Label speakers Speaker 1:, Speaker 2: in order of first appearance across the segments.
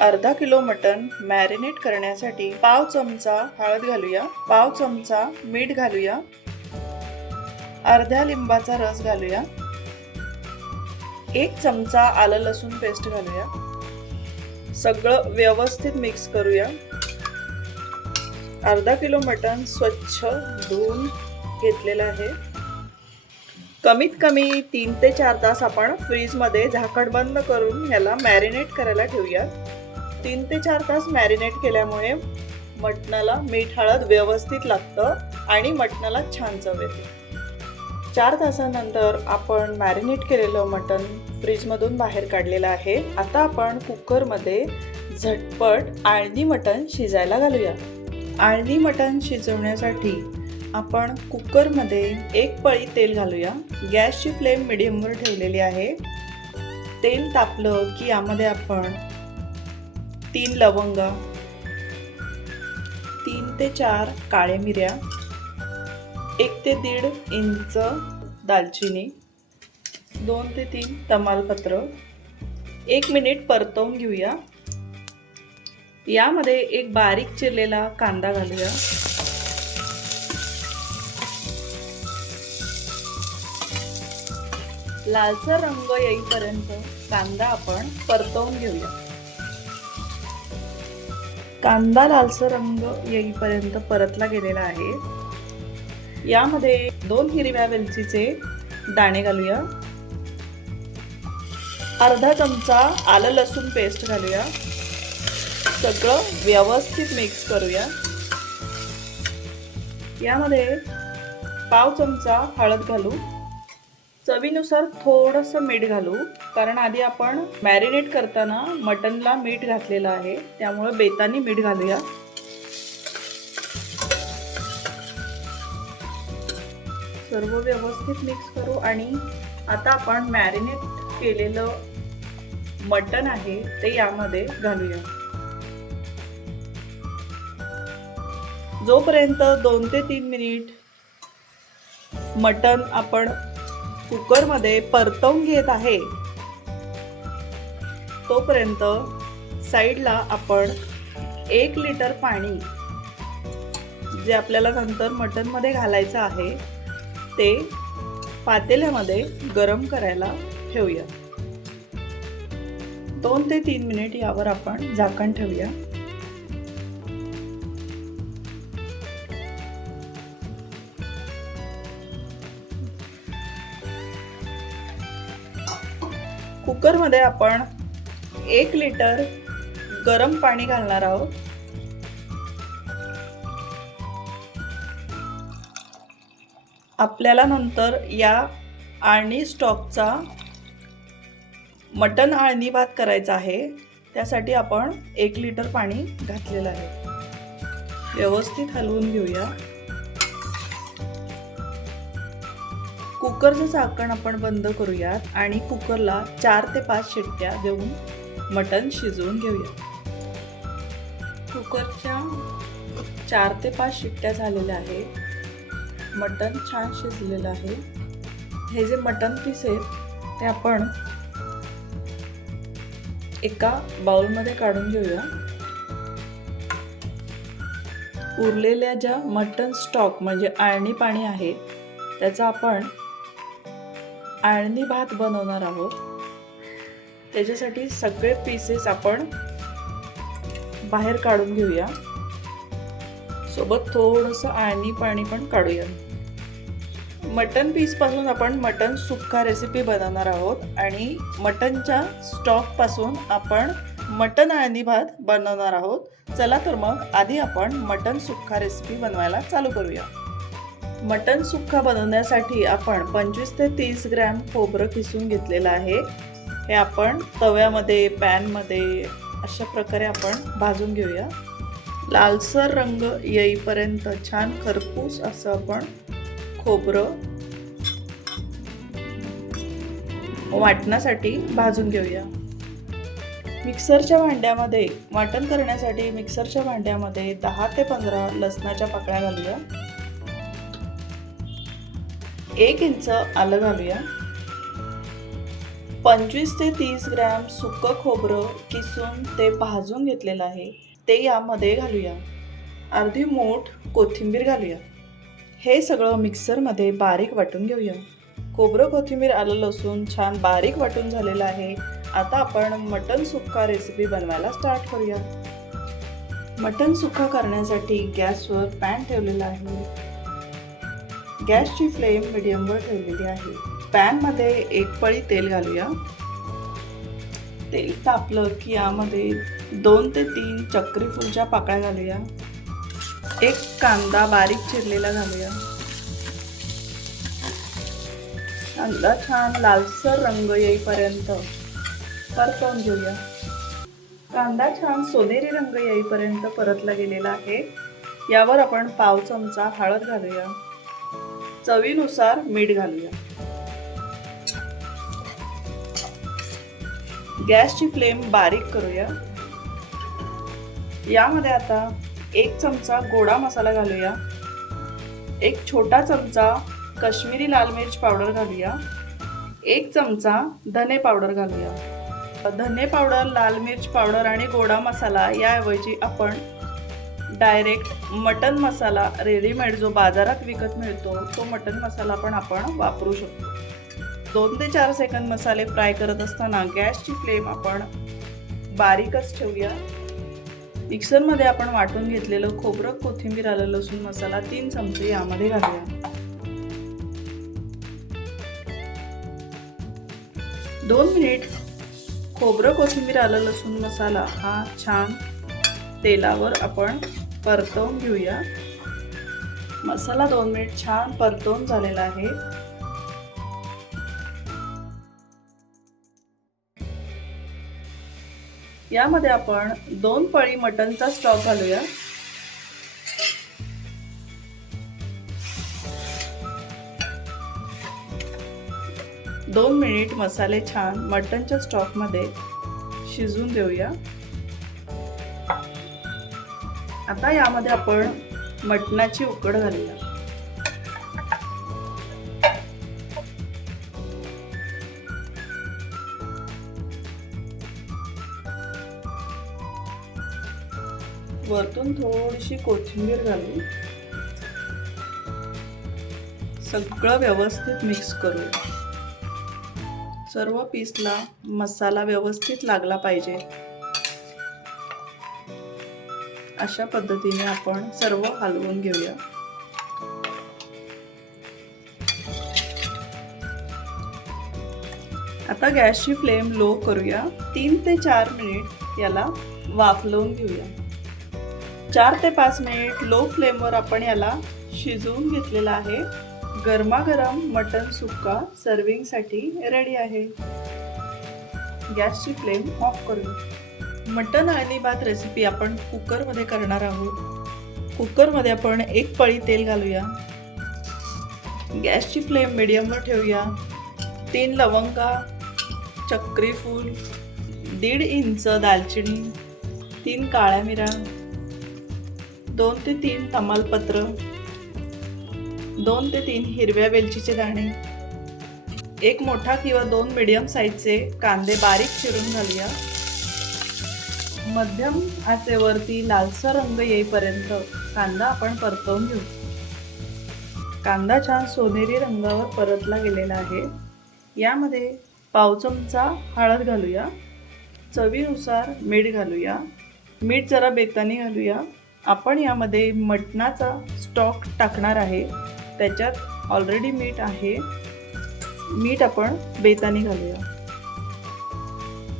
Speaker 1: अर्धा kilo mutton marinate करण्यासाठी पाव चमचा हळद घालूया. पाव चमचा मीठ घालूया. अर्ध्या लिंबाचा रस घालूया. एक चमचा आलं लसूण पेस्ट घालूया. सगळं व्यवस्थित मिक्स करूया. अर्धा किलो मटण स्वच्छ धुवून घेतलेलं आहे. कमीत कमी तीन ते चार तास आपण फ्रीजमध्ये झाकण बंद करून ह्याला मॅरिनेट करायला ठेवूया तीन ते चार तास मॅरिनेट केल्यामुळे मटणाला मीठ हळद व्यवस्थित लागतं आणि मटणाला छान चव येते. चार तासानंतर आपण मॅरिनेट केलेलं मटण फ्रीजमधून बाहेर काढलेलं आहे. आता आपण कुकरमध्ये झटपट आळणी मटण शिजायला घालूया. आळणी मटण शिजवण्यासाठी आपण कुकरमध्ये एक पळी तेल घालूया. गॅसची फ्लेम मिडियमवर ठेवलेली आहे. तेल तापलं की यामध्ये आपण तीन लवंगा तीन ते चार काळे मिऱ्या एक ते दीड इंच दालचिनी दोन ते तीन तमालपत्र एक मिनिट परतवून घेऊया. यामध्ये एक बारीक चिरलेला कांदा घालूया. लालसर रंग येईपर्यंत कांदा आपण परतवून घेऊया. कांदा लालसर रंग येईपर्यंत परतला गेलेला आहे. यामध्ये दोन हिरव्या वेलचीचे दाणे घालूया. अर्धा चमचा आलं लसूण पेस्ट घालूया. सगळं व्यवस्थित मिक्स करूया. यामध्ये पाव चमचा हळद घालू. चवीनुसार थोडंसं मीठ घालू. कारण आधी आपण मॅरिनेट करताना मटनला मीठ घातलेलं आहे. त्यामुळे बेतानी मीठ घालूया. सर्व व्यवस्थित मिक्स करू आणि आता आपण मॅरिनेट केलेलं मटन आहे ते यामध्ये घालूया. जोपर्यंत दोन ते तीन मिनिट मटन आपण कुकरमध्ये परतवून घेत आहे तोपर्यंत साईडला आपण एक लिटर पाणी जे आपल्याला नंतर मटनमध्ये घालायचं आहे ते पातेल्यामध्ये गरम करायला ठेवूया. दोन ते तीन मिनिट यावर आपण झाकण ठेवूया. कुकरमध्ये आपण एक लिटर गरम पाणी घालणार आहोत. आपल्याला नंतर या आळणी स्टॉकचा मटन आळणी भात करायचा आहे. त्यासाठी आपण एक लिटर पाणी घातलेलं आहे. व्यवस्थित हलवून घेऊया. कुकरचं झाकण आपण बंद करूयात आणि कुकरला चार ते पाच शिट्ट्या देऊन मटण शिजवून घेऊया. कुकरच्या चार ते पाच शिट्ट्या झालेल्या आहेत. मटण छान शिजलेलं आहे. हे जे मटण पीस आहेत ते आपण एका बाउलमध्ये काढून घेऊया. उरलेल्या ज्या मटण स्टॉक म्हणजे आळणी पाणी आहे त्याचा आपण आळणी भात बनवणार आहोत. त्याच्यासाठी सगळे पीसेस आपण बाहेर काढून घेऊया. सोबत थोडंसं आळणी पाणी पण काढूया. मटन पीसपासून आपण मटन सुक्का रेसिपी बनवणार आहोत आणि मटनच्या स्टॉकपासून आपण मटन आळणी भात बनवणार आहोत. चला तर मग आधी आपण मटन सुक्का रेसिपी बनवायला चालू करूया. मटन सुक्का बनवण्यासाठी आपण पंचवीस ते तीस ग्रॅम खोबरं किसून घेतलेलं आहे. हे आपण तव्यामध्ये पॅनमध्ये अशा प्रकारे आपण भाजून घेऊया. लालसर रंग येईपर्यंत छान खरपूस असं आपण खोबरं वाटण्यासाठी भाजून घेऊया. मिक्सरच्या भांड्यामध्ये वाटण करण्यासाठी मिक्सरच्या भांड्यामध्ये दहा ते पंधरा लसणाच्या पाकळ्या घालूया. एक इंच आलं घालूया. पंचवीस ते तीस ग्रॅम सुकं खोबरं किसून ते भाजून घेतलेलं आहे. ते यामध्ये घालूया. अर्धी मूठ कोथिंबीर घालूया. हे सगळं मिक्सरमध्ये बारीक वाटून घेऊया. खोबरं कोथिंबीर आलं लसूण छान बारीक वाटून झालेलं आहे. आता आपण मटन सुक्का रेसिपी बनवायला स्टार्ट करूया. मटन सुक्का करण्यासाठी गॅसवर पॅन ठेवलेला आहे. गॅसची फ्लेम मिडियमवर ठेवलेली आहे. पॅनमध्ये एक पळी तेल घालूया. तेल तापलं की यामध्ये दोन ते तीन चक्री फुलच्या पाकळ्या घालूया. एक कांदा बारीक चिरलेला घालूया. कांदा छान लालसर रंग येईपर्यंत परतवून घेऊया. कांदा छान सोनेरी रंग येईपर्यंत परतला गेलेला आहे. यावर आपण पाव चमचा हळद घालूया. चवीनुसार मीठ घालूया. गॅसची फ्लेम बारीक करूया. यामध्ये आता एक चमचा गोडा मसाला घालूया. एक छोटा चमचा कश्मीरी लाल मिरच पावडर घालूया. एक चमचा धने पावडर घालूया. धने पावडर लाल मिरच पावडर आणि गोडा मसाला याऐवजी आपण डायरेक्ट मटन मसाला रेडीमेड जो बाजारात विकत मिळतो तो मटन मसाला पण आपण वापरू शकतो. दोन ते चार सेकंद मसाले फ्राय करत असताना गॅसची फ्लेम आपण बारीकच ठेवूया. मिक्सरमध्ये आपण वाटून घेतलेलं खोबरं कोथिंबीर आलं लसूण मसाला तीन चमचे यामध्ये घालूया. दोन मिनिट खोबरं कोथिंबीर आलं लसूण मसाला हा छान तेलावर आपण परतवून घेऊया. मसाला दोन मिनिट छान परतवून झालेला आहे. यामध्ये आपण दोन पळी मटनचा स्टॉक घालूया. दोन मिनिट मसाले छान मटनच्या स्टॉकमध्ये शिजून देऊया. आता यामध्ये आपण मटणाची उकड घालूया. वरतून थोडीशी कोथिंबीर घालू सगळं व्यवस्थित मिक्स करू. सर्व पीसला मसाला व्यवस्थित लागला पाहिजे. अशा पद्धतीने आपण सर्व हलवून घेऊया. आता गॅसची फ्लेम लो करूया. तीन ते चार मिनिट याला वाफलवून घेऊया. चार ते पाच मिनिट लो फ्लेमवर आपण याला शिजवून घेतलेला आहे. गरमागरम मटन सुक्का सर्विंगसाठी रेडी आहे. गॅसची फ्लेम ऑफ करू मटन आणि भात रेसिपी आपण कुकरमध्ये करणार आहोत. कुकरमध्ये आपण एक पळी तेल घालूया. गॅसची फ्लेम मिडियमवर ठेवूया. तीन लवंगा चक्रीफूल दीड इंच दालचिनी तीन काळ्या मिरा दोन ते तीन तमालपत्र दोन ते तीन हिरव्या वेलचीचे दाणे एक मोठा किंवा दोन मिडियम साईजचे कांदे बारीक चिरून घालूया. मध्यम आचेवरती लालसर रंग येईपर्यंत कांदा आपण परतवून घेऊ. कांदा छान सोनेरी रंगावर परतला गेलेला आहे. यामध्ये पाव चमचा हळद घालूया. चवीनुसार मीठ घालूया. मीठ जरा बेतानी घालूया. आपण यामध्ये मटणाचा स्टॉक टाकणार आहे. त्याच्यात ऑलरेडी मीठ आहे. मीठ आपण बेतानी घालूया.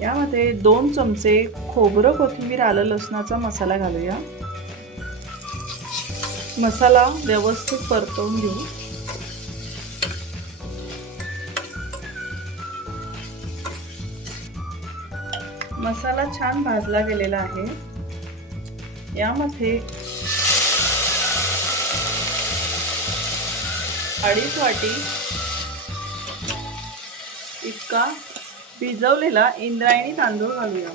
Speaker 1: यामध्ये दोन चमचे खोबरं कोथिंबीर आलं लसणाचा मसाला घालूया. मसाला व्यवस्थित परतवून घेऊ. मसाला छान भाजला गेलेला आहे. यामध्ये अडीच वाटी इतका भिजवलेला इंद्रायणी तांदूळ घालूया.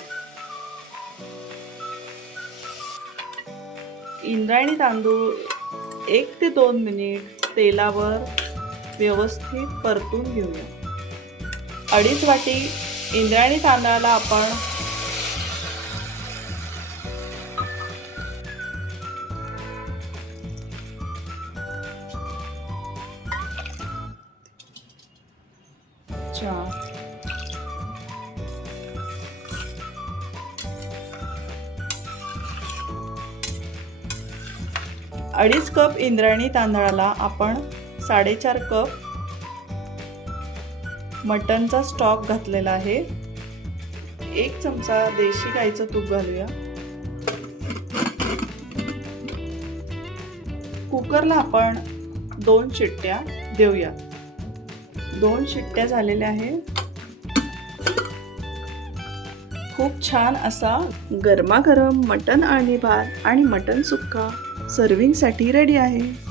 Speaker 1: इंद्रायणी तांदूळ एक ते दोन मिनिट तेलावर व्यवस्थित परतून घेऊया. अडीच वाटी इंद्रायणी तांदळाला आपण अडीच कप इंद्रायणी तांदळाला आपण साडेचार कप मटनचा स्टॉक घातलेला आहे. एक चमचा देशी गाईचं तूप घालूया. कुकरला आपण दोन शिट्ट्या देऊया. दोन शिट्ट्या झालेल्या आहे खूप छान असा गरमागरम मटन आणि भात आणि मटन सुक्का सर्विंगसाठी रेडी आहे.